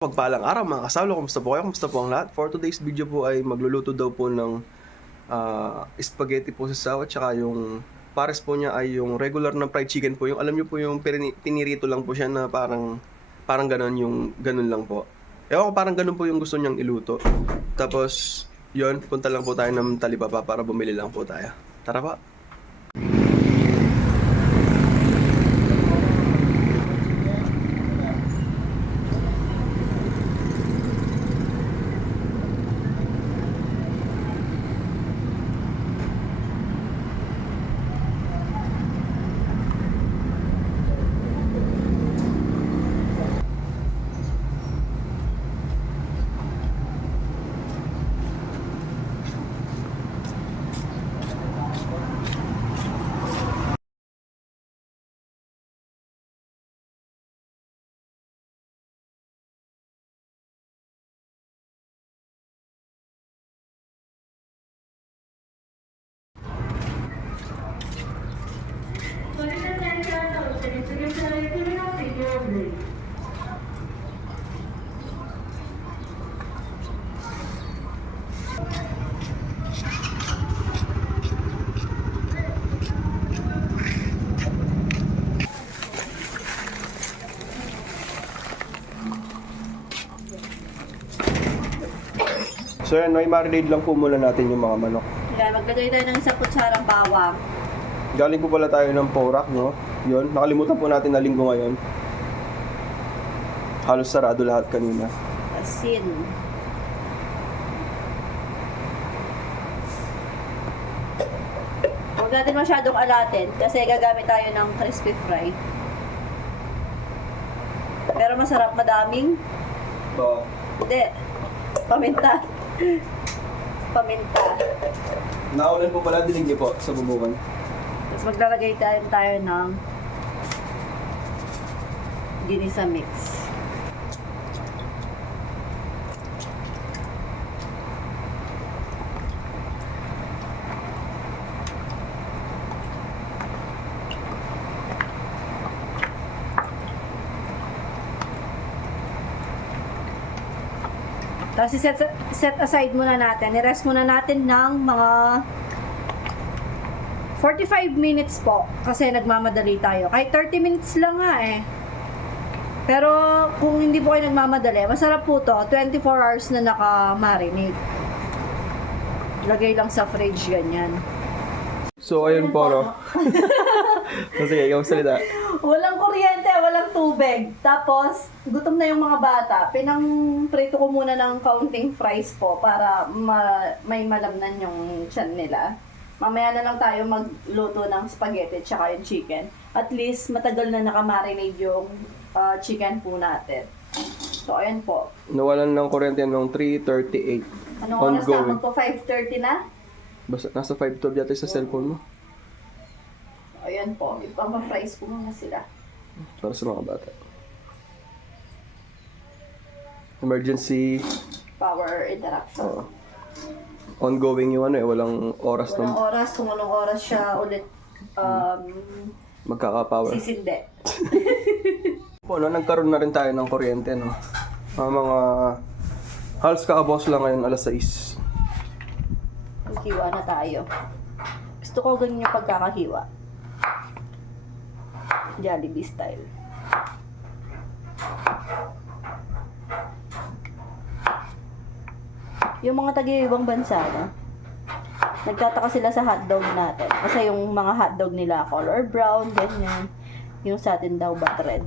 Pagpalang araw mga kasawlo, kumusta po kayo? Kumusta po ang lahat? For today's video po ay magluluto daw po ng spaghetti po sa sawa, tsaka yung pares po niya ay yung regular na fried chicken po. Yung alam niyo po yung pinirito lang po siya na parang ganon, yung ganon lang po. Ewan ko, parang ganon po yung gusto niyang iluto. Tapos yun, punta lang po tayo ng Talipapa para bumili lang po tayo. Tara pa! So yan, may marinade lang po muna natin yung mga manok. Yan, maglagay tayo ng isang kutsarang bawang. Galing po pala tayo ng Porac, no? Yun, nakalimutan po natin na linggo ngayon. Halos sarado lahat kanina. Asin. Huwag natin masyadong alatin kasi gagamit tayo ng crispy fry. Pero masarap, madaming. So, Hindi. Paminta. Paminta. naulan po pala, dinig niyo po sa bubukan. Tapos maglalagay tayo ng ginisa mix. Tapos set aside muna natin. I-rest muna natin ng mga 45 minutes po. Kasi nagmamadali tayo. Kahit 30 minutes lang nga eh. Pero kung hindi po kayo nagmamadali, masarap po to. 24 hours na naka-marinate. Lagay lang sa fridge ganyan. So, ayun po, no? Sige, ikaw salita. Walang kuryente, walang tubig. Tapos, gutom na yung mga bata. Pinang-prito ko muna ng kaunting fries po para may malamnan yung tiyan nila. Mamaya na lang tayo magluto ng spaghetti tsaka yung chicken. At least, matagal na nakamarinate yung chicken po natin. So, ayan po. Nawalan ng kuryente noong 3:38. Anong oras na? Magpo 5:30 na? Basta nasa 5:12 yata sa cellphone mo. Ayan po. Ipapa-fries ko muna sila. Para sa mga bata. Emergency. Power interruption. Oo. Ongoing yung ano eh, walang oras Walang ng oras kung anong oras siya ulit magkaka-power. sisindi. Po, no, nagkaroon na rin tayo ng kuryente, no? Mga halos kaabos lang ngayon, alas 6. Maghiwa na tayo. Gusto ko ganyan yung pagkakahiwa. Jollibee style. Yung mga taga-ibang bansa, no? Nagtataka sila sa hotdog natin. Kasi yung mga hotdog nila color brown, ganyan. Yung sa atin daw ba red.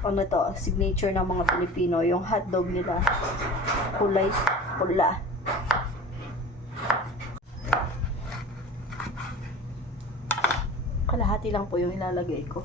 Ano to? Signature ng mga Pilipino. Yung hotdog nila kulay pula. Kalahati lang po yung ilalagay ko.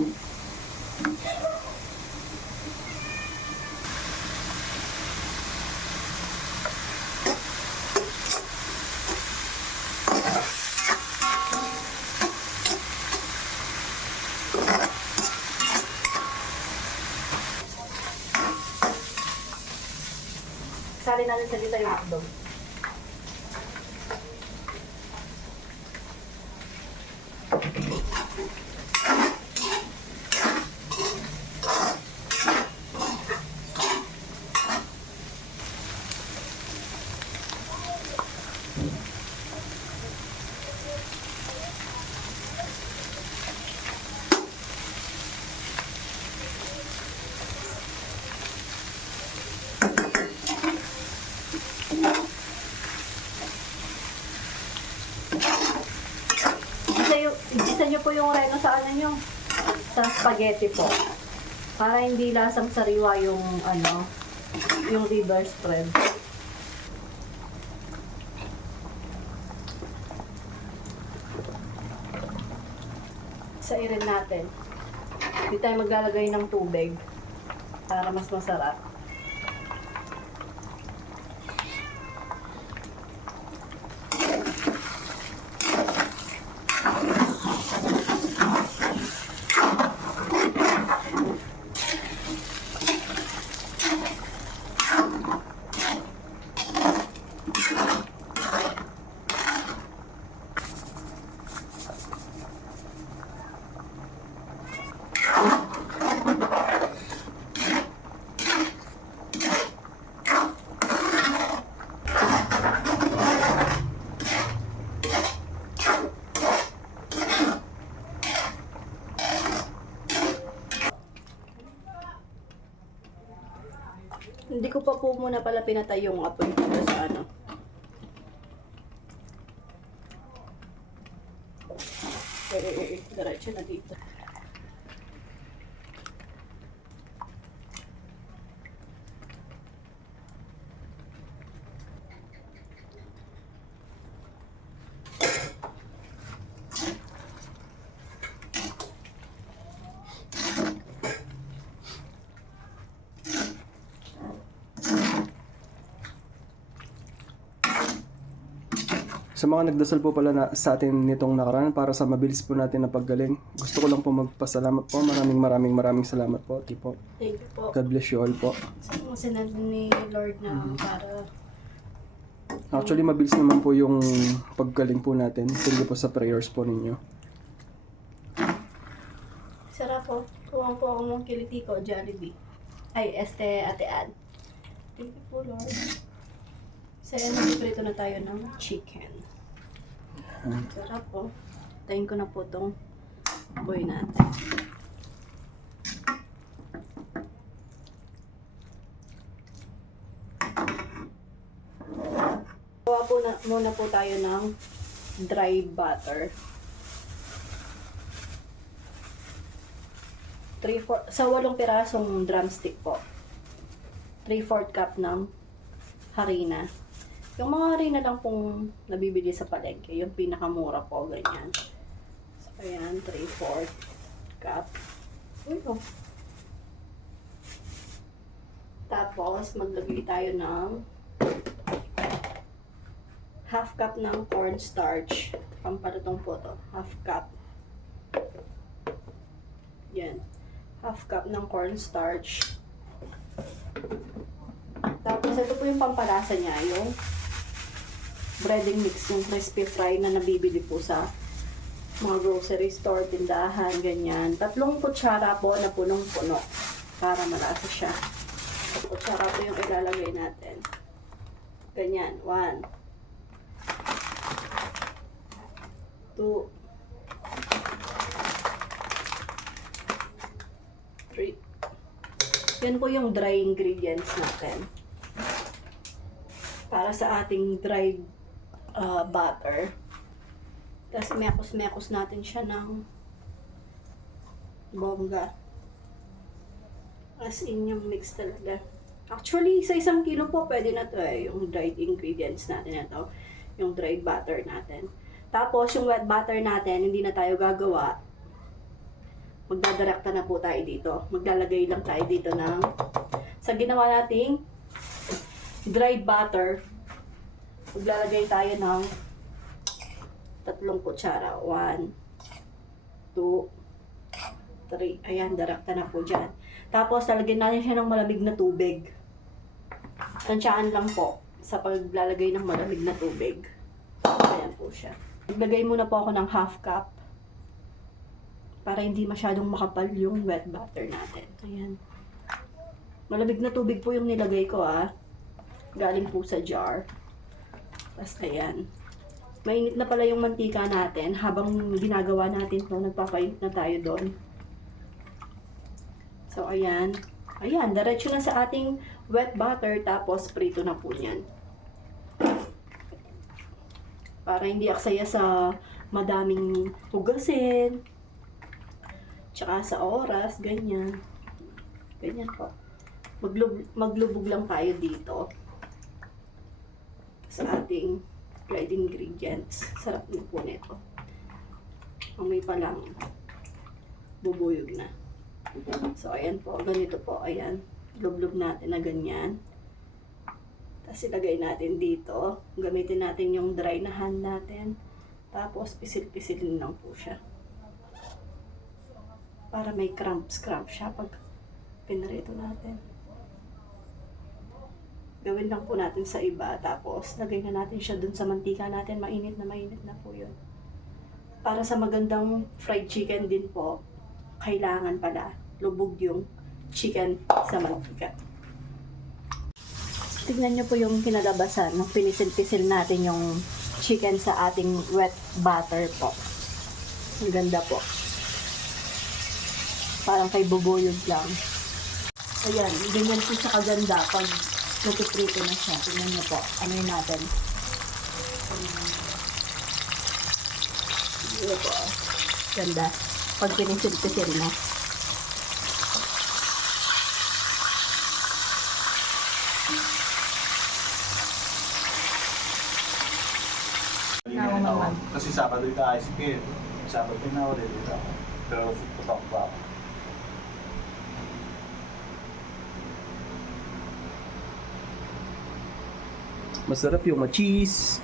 Sali natin sa dito yung hotdog. Igisa nyo po yung reno sa ano nyo, sa spaghetti po. Para hindi lasang sariwa yung ano, yung liver spread. Isairin natin. Hindi tayo maglalagay ng tubig para mas masarap. Hindi ko pa po muna pala pinatay yung apoy dito sa ano. Diretso na dito. Sa mga nagdasal po pala sa atin nitong nakaraan para sa mabilis po natin na paggaling, gusto ko lang po magpasalamat po. Maraming salamat po. Tipo. Thank you po. God bless you all po. Sa sinad ni Lord na para Actually, mabilis naman po yung paggaling po natin. Thank you po sa prayers po ninyo. sarap po. Tuwang po ako ng kiliti ko, Jollibee. Ay, Ate Ad. Thank you po, Lord. Sa nagprito na tayo ng chicken. Sarap po. Tayin ko na po tong boy natin. Gawa po muna po tayo ng dry butter. sa 8 pirasong drumstick po. 3/4 cup ng harina. Yung mga harina lang pong nabibili sa palengke, yung pinakamura po, ganyan. So, ayan, 3/4 cup. Ito. Tapos, maglagay tayo ng 1/2 cup ng cornstarch. Pampalutong po to. 1/2 cup. Yan. 1/2 cup ng cornstarch. Tapos, ito po yung pampalasa niya, yung breading mix, yung crispy fry na nabibili po sa mga grocery store, tindahan, ganyan. 3 kutsara po na punong-puno para malasa siya. Kutsara po yung ilalagay natin. Ganyan. 1, 2, 3. Yan po yung dry ingredients natin. Para sa ating dried butter. Tapos mekos-mekos natin siya ng bongga. As in yung mix talaga. Actually, sa 1 kilo po, pwede na to yung dried ingredients natin na to. Yung dried butter natin. Tapos, yung wet butter natin, hindi na tayo gagawa. magdadirekta na po tayo dito. Maglalagay lang tayo dito ng, sa ginawa nating dried butter, maglalagay tayo ng 3 kutsara. 1, 2, 3. Ayan, direkta na po dyan. Tapos, lalagyan natin siya ng malamig na tubig. Tansyaan lang po sa paglalagay ng malamig na tubig. Ayan po siya. Maglagay muna po ako ng half cup para hindi masyadong makapal yung wet butter natin. Ayan. Malamig na tubig po yung nilagay ko galing po sa jar. Tapos ayan. Mainit na pala yung mantika natin. Habang ginagawa natin to, nagpapainit na tayo doon. So ayan. Ayan, diretso na sa ating wet butter, tapos prito na po yan. Para hindi aksaya sa madaming hugasin, tsaka sa oras, ganyan. Ganyan po. Maglubog lang tayo dito sa ating dried ingredients. Sarap din po nito. Amoy pa lang, bubuyog na. So, ayan po. Ganito po. Ayan. Lublog natin na ganyan. Tapos, ilagay natin dito. Gamitin natin yung dry na hand natin. Tapos, pisil-pisilin lang po siya. Para may crumbs siya pag pinarito natin. Gawin lang po natin sa iba. Tapos, lagay na natin siya dun sa mantika natin. Mainit na po yun. Para sa magandang fried chicken din po, kailangan pala lubog yung chicken sa mantika. Tignan nyo po yung kinalabasan nung pinisil-pisil natin yung chicken sa ating wet butter po. Ang ganda po. Parang kay bubuyog lang. Ayan, ganyan po siya kaganda pag natiprito na siya. Tignan nyo po. Ano yun natin? Ano po? Ganda. Pag pinisil-pisil na. Kasi Sabado ito ay sikit. Sabado na ulit ito. Pero putok pa. Masarap yung ma-cheese.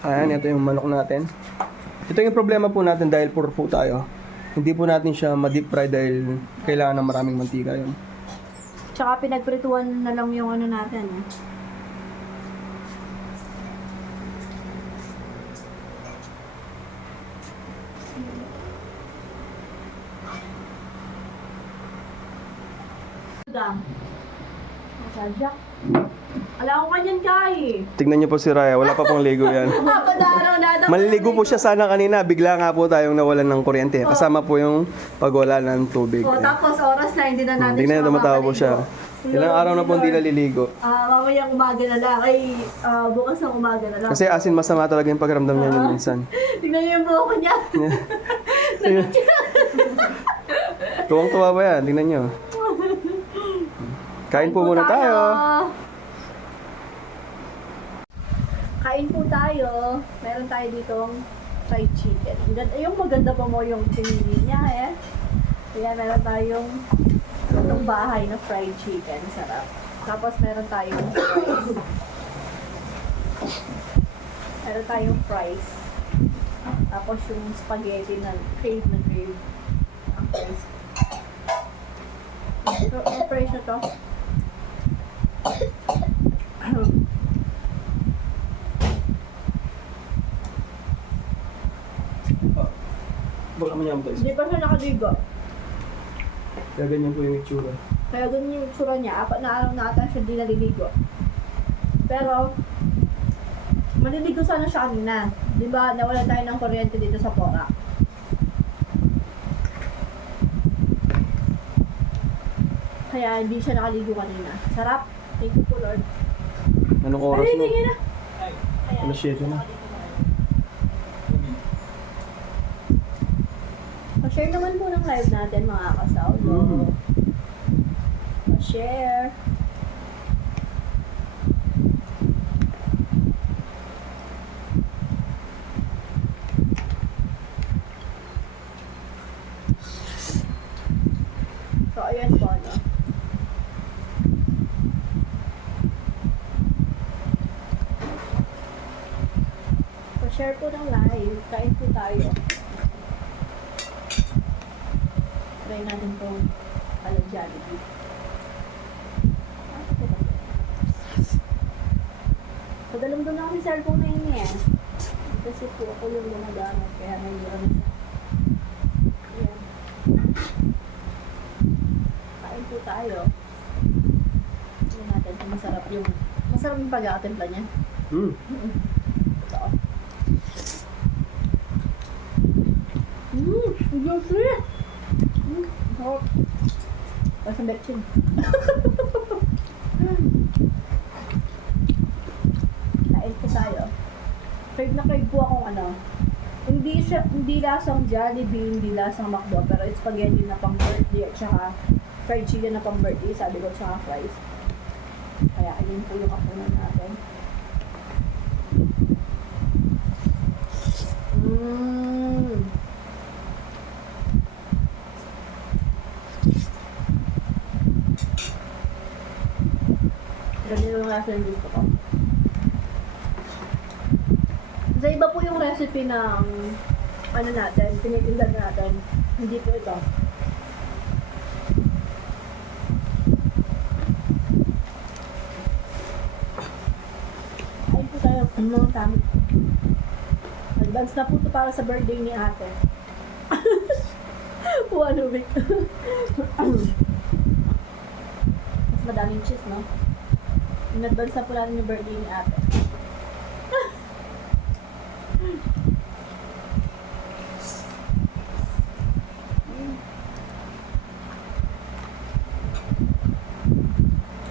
Ayan, ito yung manok natin. Ito yung problema po natin dahil poor po tayo. Hindi po natin siya ma-deep fry dahil kailangan ng maraming mantika yun. Tsaka pinagprituan na lang yung ano natin. Dam. Masadyak. Ala ko kanyan kay. Tignan niyo po si Raya, wala pa pong ligo yan. Padaraw na daw. Maliligo po siya sana kanina, bigla nga po tayong nawalan ng kuryente. Kasama po yung pagwala ng tubig. O, tapos oras na, hindi na natin Tingnan niyo, tumatawa po siya. Ilang araw na po hindi naliligo. Mamayang umaga na lang. Ay, bukas ng umaga na lang. Kasi asin masama talaga yung pakiramdam niya yun minsan. Tignan niyo yung buhok niya. Tuwang-tuwa ba yan? Tingnan niyo. Kain po muna tayo. Kain po tayo. Meron tayo ditong fried chicken. Yung maganda pa mo yung pinili niya Kaya meron tayong itong bahay na fried chicken. Sarap. Tapos meron tayong fries. Meron tayong fries. Tapos yung spaghetti na crave na crave. Ang fries. Ito, ang fries na to. Baka manyam tayo. Hindi pa siya nakaligo. Kaya ganyan po yung itsura. Kaya ganun yung tsura niya. 4 na araw na ata siya di naliligo. Pero, maliligo sana siya kanina. Di ba, nawala tayo ng kuryente dito sa Porac. Kaya hindi siya nakaligo kanina. Sarap. Thank you po, Lord. Anong oras Ay, na? tingin na. Kaya, Alas 7 na. Pa-share naman po ng live natin mga kasawlo. Pa-share. So, ayan po, no? Pa-share po ng live. Kain po tayo. Try natin itong Jollibee. Padalam doon ako yung cellphone na yun eh. Kasi po ako yung gumagamit, kaya nahihirap siya. Ayan. Kain po tayo. Tignan natin kung masarap yung pagkakatimpla niya. Ito. Ang juicy! Sarap. Parang betchin. Kain po tayo. Crave na crave po akong hindi lasang Jollibee, hindi lasang McDo, pero it's spaghetti na pang birthday at saka fried chicken na pang birthday, sabi ko, saka fries. Kaya ayun po yung kapunan natin. Ganyan yung lasa yung gusto ko. Sa iba po yung recipe ng natin, tinitindan natin. Hindi po ito. Ayun po tayo, mga tami. Advance na po ito para sa birthday ni ate. 1 week. Mas madaming cheese, no? In-advance na po natin yung birthday ni ate.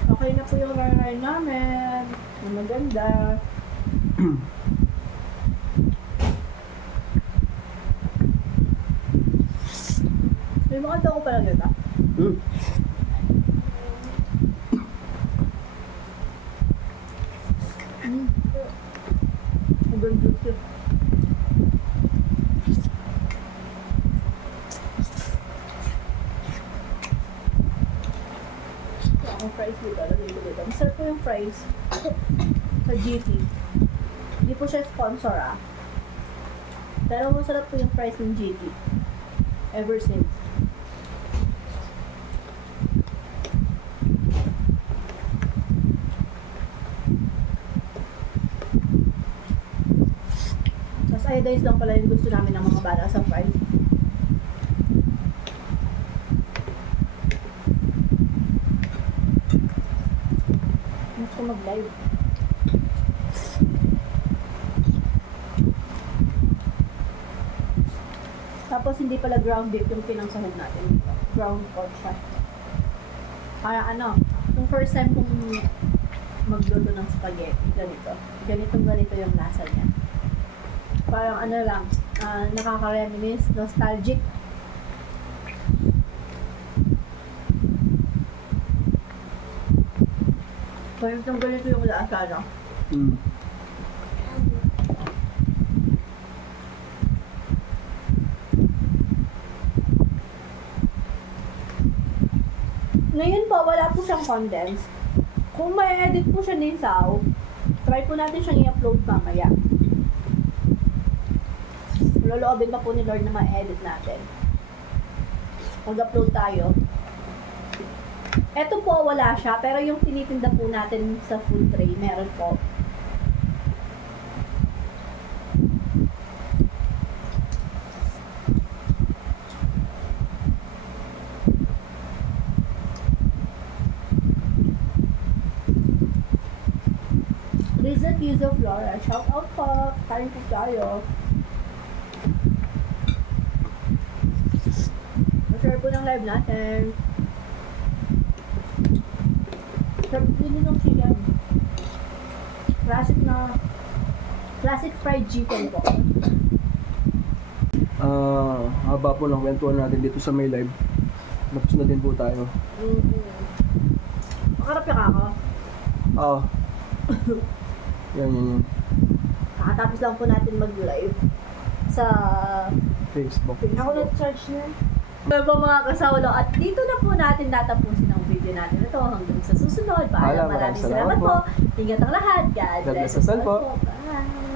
Okay na po yung raray namin. Ang maganda. May mga ko pala dito. Ang ganda siya. Ang fries dito, dito. Masarap po yung fries sa GT. Hindi po siya sponsor pero masarap po yung fries ng GT. Ever since. Mas iodized lang pala yung gusto namin ng mga bata sa fries. Mas ko mag-live. Tapos hindi pala ground beef yung pinangsahog natin. Ground pork siya. Kaya yung first time kong magluto ng spaghetti, ganito. Ganito yung lasa niya. Parang nakaka-reminisce, nostalgic. Ganito yung lasa, no? Ngayon po, wala po siyang condense. Kung may edit po siya ni Sao, try po natin siyang i-upload mamaya. Loloobin pa po ni Lord na ma-edit natin. Mag-upload tayo. Eto po, wala siya. Pero yung tinitinda po natin sa food tray, meron po. Rizat Yuzo Flora, shout out po. Kain po tayo. Share po ng live natin. Sarap din ng chicken. Classic fried chicken po. Haba po ng kwentuhan natin dito sa may live. Tapos na din po tayo. Makarap yung ako. Oo. Yan. Kakatapos lang po natin mag-live sa Facebook. Ako na-charge na. Ano po mga kasawlo, at dito na po natin tatapusin ang video natin ito hanggang sa susunod. Maraming Maraming salamat salamat po. Ingat ang lahat. God God bless bless us us all all po. po. Bye.